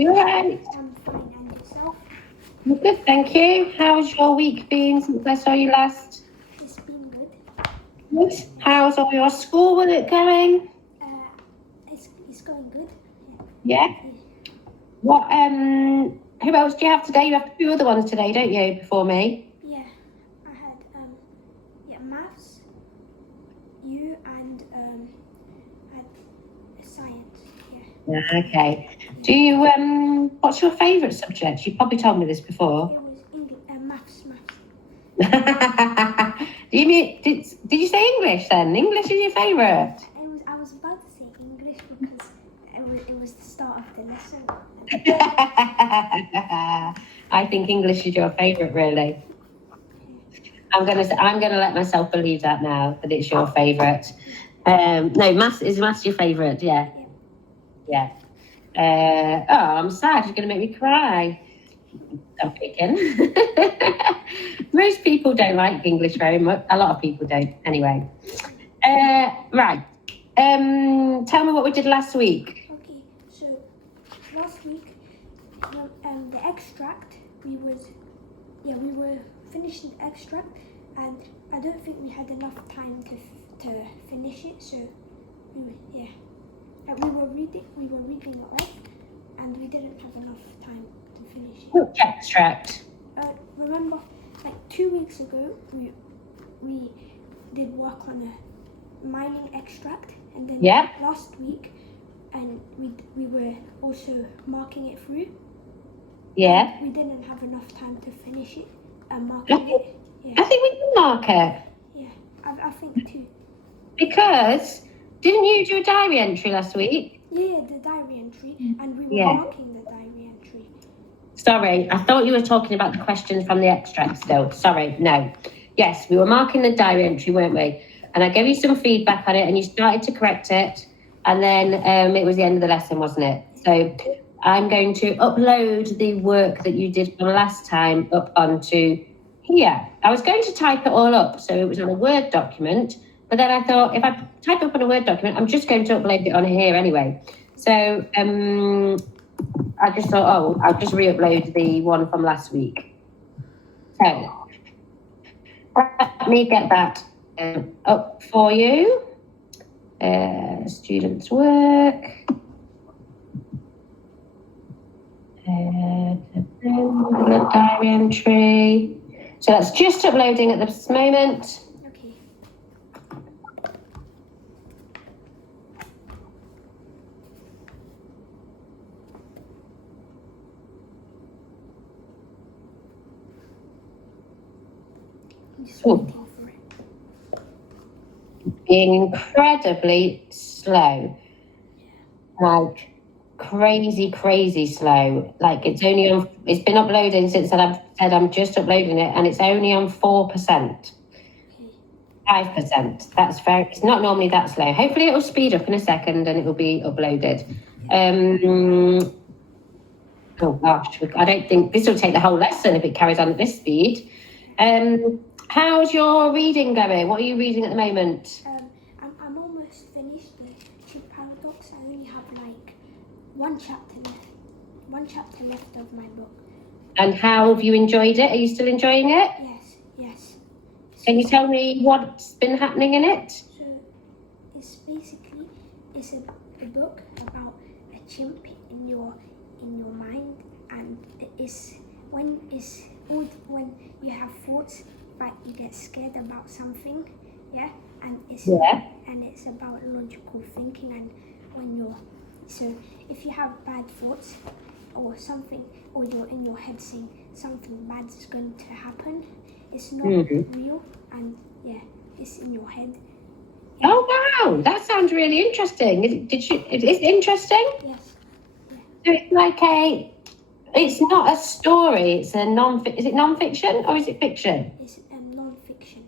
You all right? I'm fine, and yourself? I'm good, thank you. How's your week been since I saw you last? It's been good. Good. How's all your schoolwork going? It's going good. Yeah. What? Who else do you have today? You have two other ones today, don't you? Before me. Yeah, I had maths, you and had science. Yeah. Yeah. Okay. Do you What's your favourite subject? You probably told me this before. It was English, maths. Do you mean did you say English then? English is your favourite? I was about to say English because it was the start of the lesson. I think English is your favourite, really. I'm gonna let myself believe that now that it's your favourite. No, maths your favourite? Yeah. Oh, I'm sad. You're gonna make me cry. I'm picking. Most people don't like English very much. A lot of people don't. Anyway, right. Tell me what we did last week. Okay, so last week, the extract we were finishing the extract, and I don't think we had enough time to finish it. So we were reading it off, and we didn't have enough time to finish it. Which extract? Remember, like 2 weeks ago, we did work on a mining extract, and then last week, and we were also marking it through. Yeah. We didn't have enough time to finish it and marking it. Yeah. I think we did mark it. Yeah, I think too. Because didn't you do a diary entry last week? Yeah, the diary entry, and we were marking the diary entry. Sorry, I thought you were talking about the questions from the extract still. Sorry, no. Yes, we were marking the diary entry, weren't we? And I gave you some feedback on it, and you started to correct it, and then it was the end of the lesson, wasn't it? So I'm going to upload the work that you did from last time up onto here. I was going to type it all up, so it was on a Word document, but then I thought if I type up on a Word document, I'm just going to upload it on here anyway. So I just thought, I'll just re-upload the one from last week. So let me get that up for you. Students' work. Diary entry. So that's just uploading at this moment. Okay. I'm just waiting for it. Being incredibly slow. Like crazy slow. Like it's been uploading since I've said I'm just uploading it, and it's only on 4%. 5%. It's not normally that slow. Hopefully it will speed up in a second and it will be uploaded. Oh gosh, I don't think this will take the whole lesson if it carries on at this speed. How's your reading going? What are you reading at the moment? I'm almost finished the Cheap Paradox. I only have like one chapter left of my book. And how have you enjoyed it? Are you still enjoying it? Yes. Can you tell me what's been happening in it? So it's a book about a chimp in your mind, and it's when you have thoughts that you get scared about something, and it's about logical thinking, and if you have bad thoughts or something, or you're in your head saying something bad is going to happen, it's not real, and it's in your head. Oh wow, that sounds really interesting. Is it interesting? Yes. So it's like it's not a story. It's a is it non-fiction or is it fiction? It's non-fiction.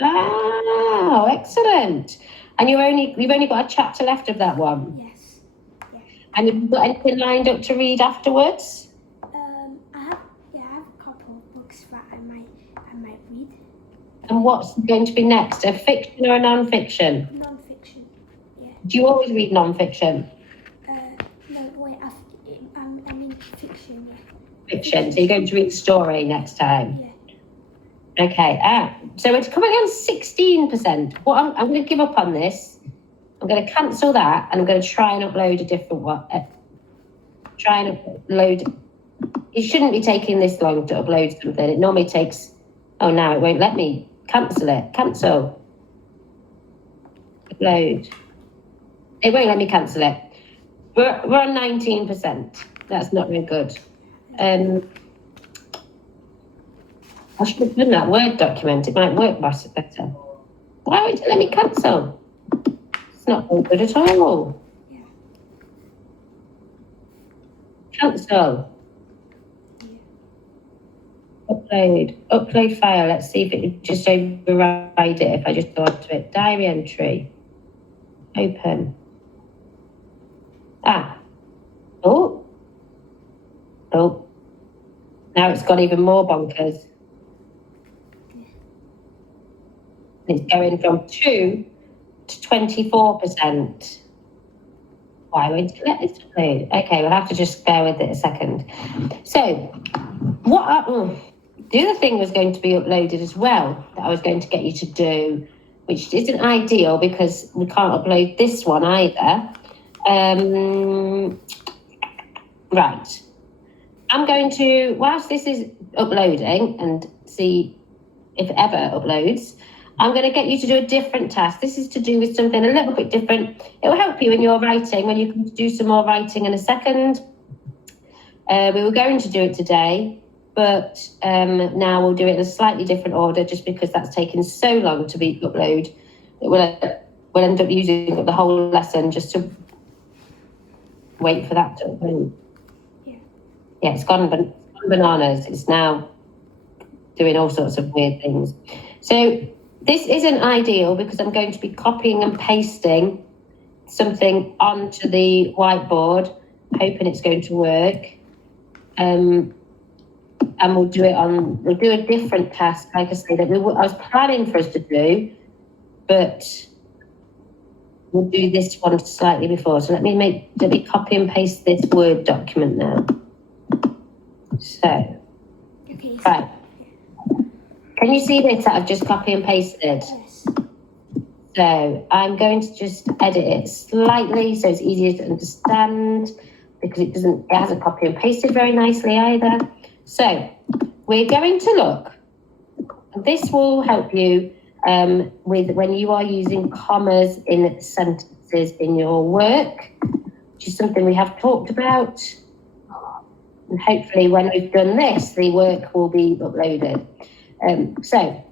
Oh, excellent! And you've only got a chapter left of that one. Yes. Yeah. And have you got anything lined up to read afterwards? I have a couple of books that I might read. And what's going to be next? A fiction or a non-fiction? Non-fiction. Yeah. Do you always read non-fiction? No, wait. fiction. So you're going to read story next time. Yeah. Okay. So it's coming on 16%. What I'm going to give up on this. I'm going to cancel that, and I'm going to try and upload a different one. Try and upload. It shouldn't be taking this long to upload something. It normally takes. Oh, now it won't let me cancel it. Cancel. Upload. It won't let me cancel it. We're on 19%. That's not very good. I should have done that Word document. It might work better. Why won't you let me cancel? It's not very good at all. Yeah. Cancel. Upload file. Let's see if it would just override it if I just go onto it. Diary entry. Open. Oh. Now it's gone even more bonkers. It's going from 2 to 24%. Why won't you let this upload? Okay, we'll have to just bear with it a second. So, the other thing was going to be uploaded as well that I was going to get you to do, which isn't ideal because we can't upload this one either. Right. I'm going to, whilst this is uploading and see if it ever uploads, I'm going to get you to do a different task. This is to do with something a little bit different. It will help you in your writing when you can do some more writing in a second. We were going to do it today, but now we'll do it in a slightly different order just because that's taken so long to be uploaded. We'll end up using up the whole lesson just to wait for that to upload. Yeah, it's gone bananas. It's now doing all sorts of weird things. So this isn't ideal because I'm going to be copying and pasting something onto the whiteboard, hoping it's going to work. And we'll do a different task, like I say, that I was planning for us to do, but we'll do this one slightly before. So let me copy and paste this Word document now. So, Okay. right. Can you see this that I've just copy and pasted? Yes. So I'm going to just edit it slightly so it's easier to understand because it hasn't copy and pasted very nicely either. So we're going to look, this will help you with when you are using commas in sentences in your work, which is something we have talked about. And hopefully when we've done this, the work will be uploaded. So,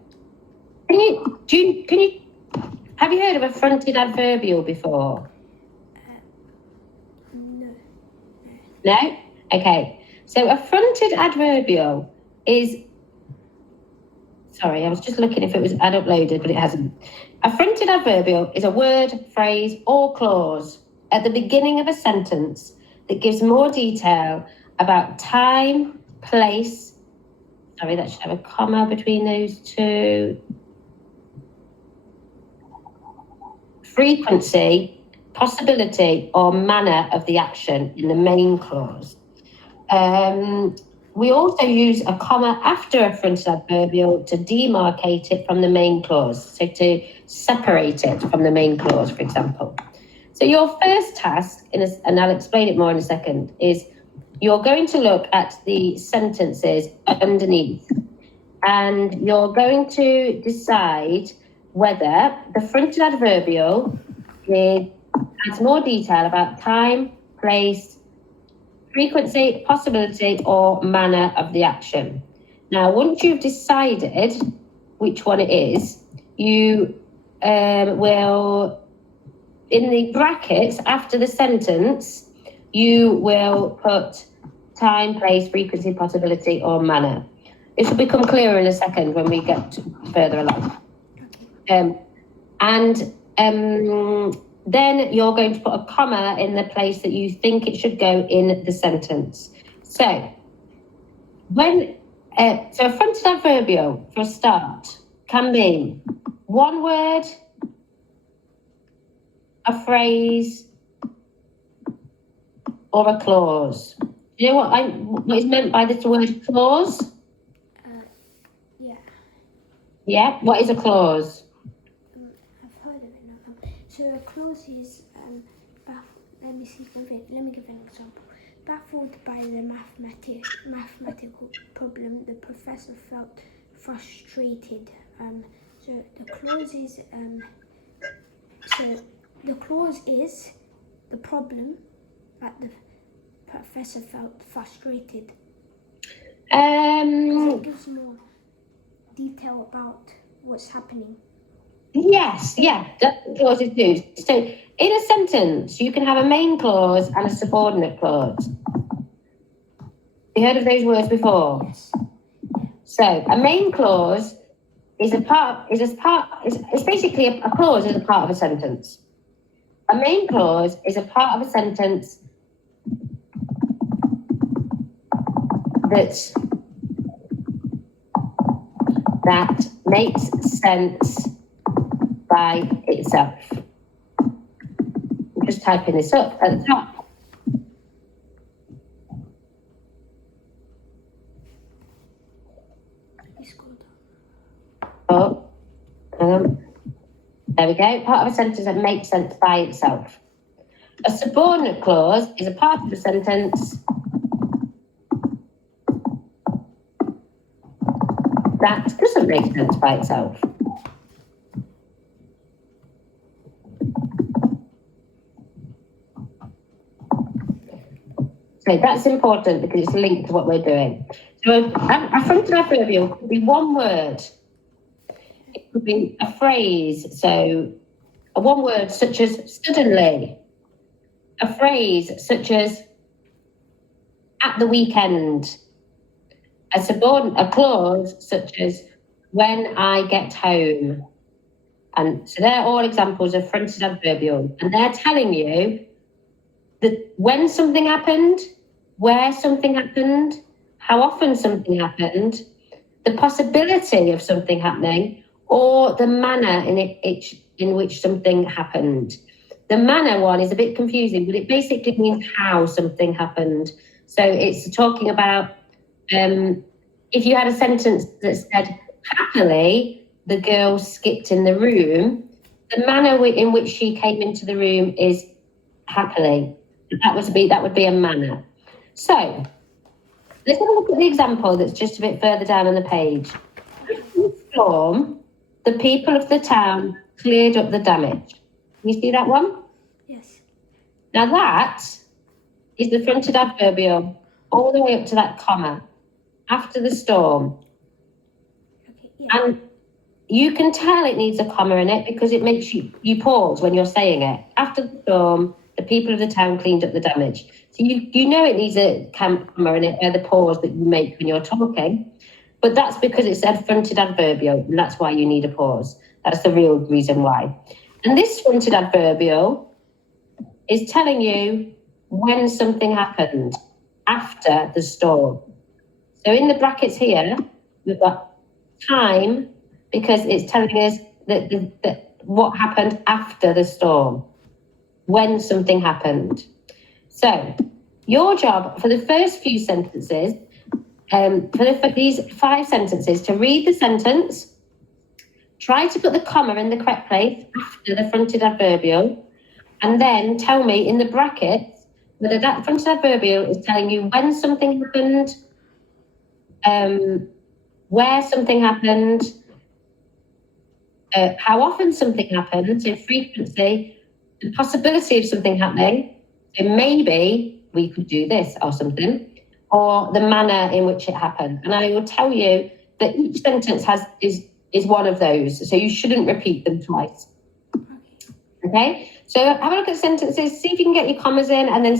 have you heard of a fronted adverbial before? No. No? Okay. So a fronted adverbial is, sorry, I was just looking if it was uploaded, but it hasn't. A fronted adverbial is a word, phrase, or clause at the beginning of a sentence that gives more detail about time, place, sorry, that should have a comma between those two, frequency, possibility, or manner of the action in the main clause. We also use a comma after a fronted adverbial to demarcate it from the main clause, so to separate it from the main clause, for example. So your first task, and I'll explain it more in a second, is you're going to look at the sentences underneath, and you're going to decide whether the fronted adverbial adds more detail about time, place, frequency, possibility, or manner of the action. Now, once you've decided which one it is, you will, in the brackets after the sentence, you will put time, place, frequency, possibility, or manner. This will become clearer in a second when we get further along. Then you're going to put a comma in the place that you think it should go in the sentence. So, a fronted adverbial, for a start, can be one word, a phrase, or a clause. You know what is meant by this word clause? Yeah, Yeah. What is a clause? I've heard of it now. So a clause is let me give an example. Baffled by the mathematical problem, the professor felt frustrated. So the clause is the problem that the professor felt frustrated. It gives more detail about what's happening. Yes, yeah, that's what clauses do. So in a sentence, you can have a main clause and a subordinate clause. You heard of those words before? Yes. So a main clause is basically a clause is a part of a sentence. A main clause is a part of a sentence that makes sense by itself. I'm just typing this up at the top. Oh, there we go. Part of a sentence that makes sense by itself. A subordinate clause is a part of a sentence that doesn't make sense by itself. So that's important because it's linked to what we're doing. So a fronted adverbial could be one word. It could be a phrase. So a one word such as suddenly. A phrase such as at the weekend. A clause such as when I get home. And so they're all examples of fronted adverbial. And they're telling you that when something happened, where something happened, how often something happened, the possibility of something happening, or the manner in which something happened. The manner one is a bit confusing, but it basically means how something happened. So it's talking about if you had a sentence that said, happily, the girl skipped in the room, the manner in which she came into the room is happily. That would be a manner. So let's have a look at the example that's just a bit further down on the page. In the storm, the people of the town cleared up the damage. Can you see that one? Yes. Now that is the fronted adverbial all the way up to that comma, after the storm. Okay, yeah. And you can tell it needs a comma in it because it makes you pause when you're saying it. After the storm, the people of the town cleaned up the damage. So you know it needs a comma in it, the pause that you make when you're talking. But that's because it's a fronted adverbial, and that's why you need a pause. That's the real reason why. And this fronted adverbial is telling you when something happened after the storm. So in the brackets here, we've got time because it's telling us that what happened after the storm, when something happened. So your job for the first few sentences, for these 5 sentences, to read the sentence, try to put the comma in the correct place after the fronted adverbial, and then tell me in the brackets whether that fronted adverbial is telling you when something happened, where something happened, how often something happened, so frequency, the possibility of something happening, so maybe we could do this or something, or the manner in which it happened. And I will tell you that each sentence is one of those, so you shouldn't repeat them twice. Okay, so have a look at sentences, see if you can get your commas in, and then